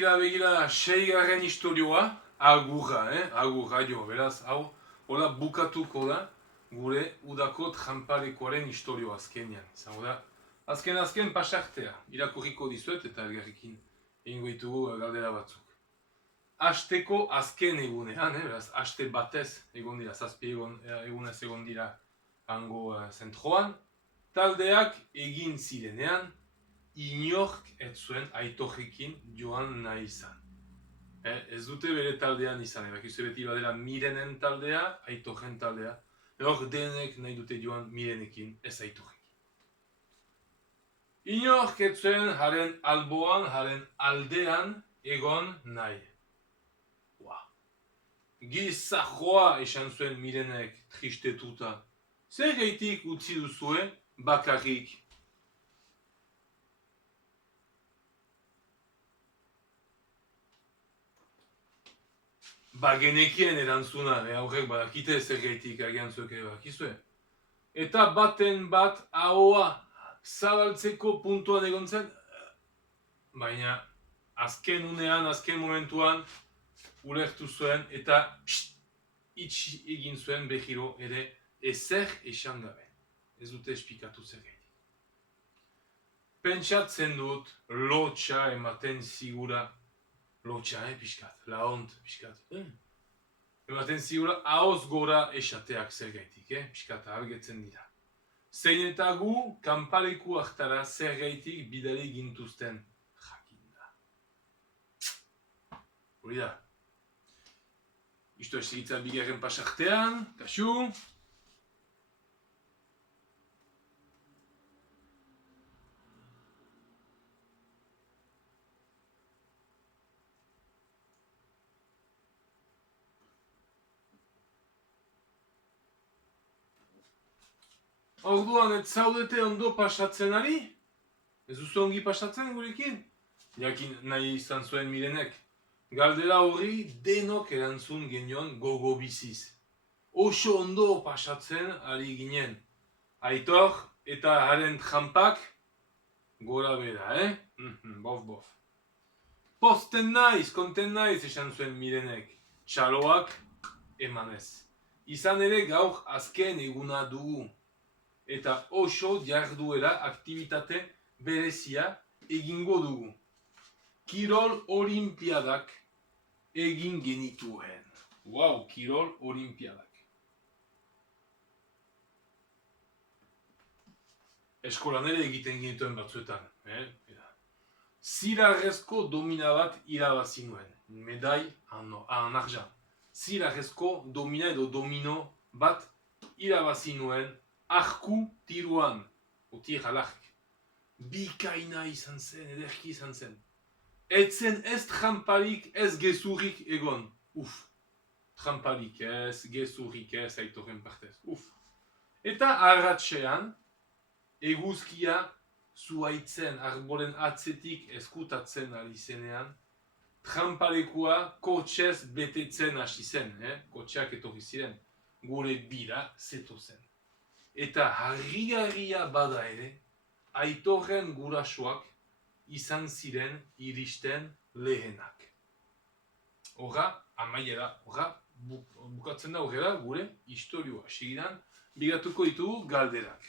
begira, seigarren historioa, agurra jo, beraz, hau, hola bukatuko da, gure udako tramparekoaren historioa azkenean. Izango da, azken pasartea, irakurriko dizuet eta elgarrekin egingo ditugu galdera batzuk. Asteko azken egunean, beraz, aste batez egon dira, zazpi egunez egon dira hango zentroan, taldeak egin zirenean, inork ez zuen Aitorrekin joan nahi izan. Ez dute bere taldean izan, bakizu beti badera Mirenen taldea, Aitorren taldea. Hor denek nahi dute joan Mirenekin, ez Aitorrekin. Inork ez zuen haren alboan, haren aldean egon nahi. Gizajoa esan zuen Mirenek tristetuta. Zer gaitik utzi duzue bakarrik? Genekien erantzuna, aurrek badakite zer gaitik agian zuek ere badakizue. Eta baten bat ahoa zabaltzeko puntuan egon zen, baina azken unean, azken momentuan ulertu zuen eta itxi egin zuen behiro ere ezer esan gabe. Ez dute esplikatu zer gaitik. Pentsatzen dut lotxa ematen zigura, lotxa, pixkat, lahont, pixkat. Ematen zigura ahoz gora esateak zer gaitik, pixkat argetzen dira. Zein eta gu, kanpaleku hartara zer gaitik bidali gintuzten jakinda. Hori da. Isto esigitza bigarren pasartean, kasu. Orduan ez zaudete ondo pasatzen ari? Ez duzu ongi pasatzen gurekin? Jakin nahi izan zuen Mirenek. Galdera horri denok erantzun genion gogo biziz. Oso ondo pasatzen ari ginen. Aitor eta haren trampak gora bera, Bof. Posten naiz, konten naiz esan zuen Mirenek. Txaloak emanez. Izan ere gaur azken eguna dugu. Eta oso jarduera aktivitate berezia egingo dugu. Kirol olimpiadak egin genituen. Kirol olimpiadak. Eskolan ere egiten genituen batzuetan. Zirarrezko domina bat irabazi nuen. Medai en argent. Zirarrezko domina edo domino bat irabazi nuen arku tiruan. Tir alark. Bikaina izan zen, ederki izan zen. Etzen ez trampalik, ez gezurrik egon. Trampalik ez, gezurrik ez, Aitorren partez. Eta arratsean, eguzkia zuaitzen arbolen atzetik eskutatzen ari zenean, trampalekua kotxez betetzen hasi zen, kotxeak etorri ziren, gure bira zeto zen. Eta harrigarria bada ere, Aitorren gurasoak izan ziren iristen lehenak. Horra, amaiera, bukatzen da horrela gure historioa. Segidan, bigatuko ditugu galderak.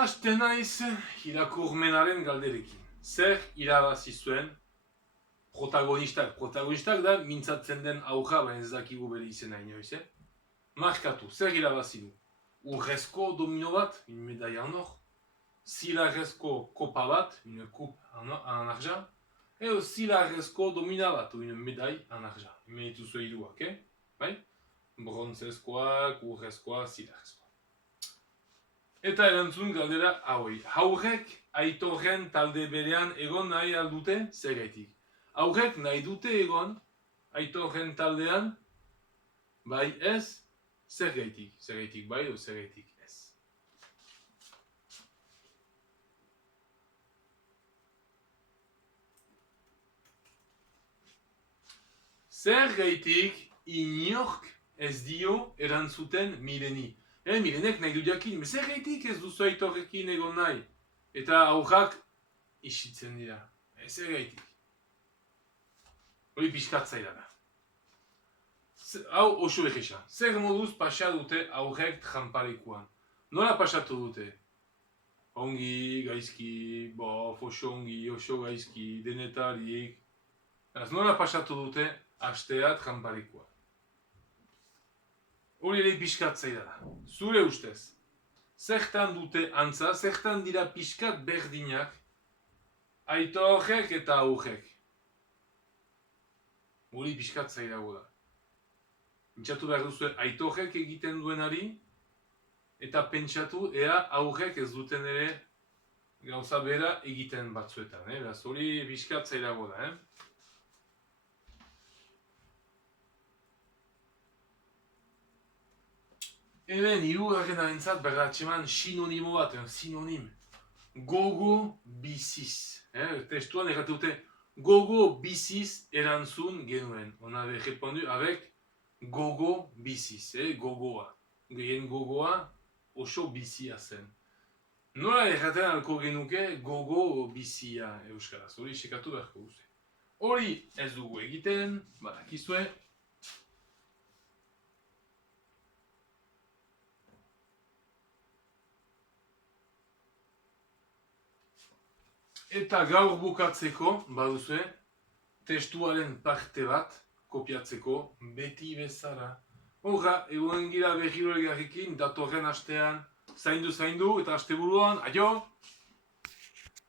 Hasten naiz irakurmenaren galderekin. Zer irabazi zuen protagonistak da mintzatzen den aurra, baina ez dakigu bere izena inoiz, Markatu, zer irabazi du? Urrezko domino bat, une medaille en or, zilarrezko kopa bat, une coupe en argent, edo zilarrezko domina bat, une medaille en argent. Hemen dituzu hiruak, bai? Bronzezkoak, urrezkoa, zilarrezkoa. Eta erantzun galdera hauei. Haurrek Aitorren talde berean egon nahi aldute zer gaitik. Haurrek nahi dute egon Aitorren taldean, bai ez, zer gaitik. Zer gaitik bai edo zer gaitik ez. zer gaitik inork ez dio erantzuten Mireni. Mirenek nahi du jakin, zer gaitik ez duzu Aitorrekin egon nahi? Eta aurrak isitzen dira. Zer gaitik. Hori pixkatzaila da. Hau oso egisa. Zer moduz pasa dute aurrek trampalekuan? Nola pasatu dute? Ongi, gaizki, bof, oso ongi, oso gaizki, denetarik. Nola pasatu dute astea trampalekuan? Hori ere pixkatzaila da. Zure ustez. Zertan dute antza, zertan dira pixkat berdinak Aitorrek eta aurrek. Hori pixkatzaila da. Pentsatu behar duzu Aitorrek egiten duenari eta pentsatu ea aurrek ez duten ere gauza bera egiten batzuetan. Beraz, hori pixkatzaila da. Hemen, hirugarren arentzat berda atxeman sinonimo bat, sinonim. Gogo biziz. Testuan errate dute, gogo biziz erantzun genuen. On avait répondu avec gogo biziz, gogoa. Gehien gogoa oso bizia zen. Nola erraten alko genuke gogo bizia euskaraz, hori sekatu beharko duze. Hori ez dugu egiten, badakizue. Eta gaur bukatzeko, baduzue, testuaren parte bat kopiatzeko beti bezala. Horra, egoen gira berriro egarrikin, datorren astean, zaindu eta asteburuan, aio!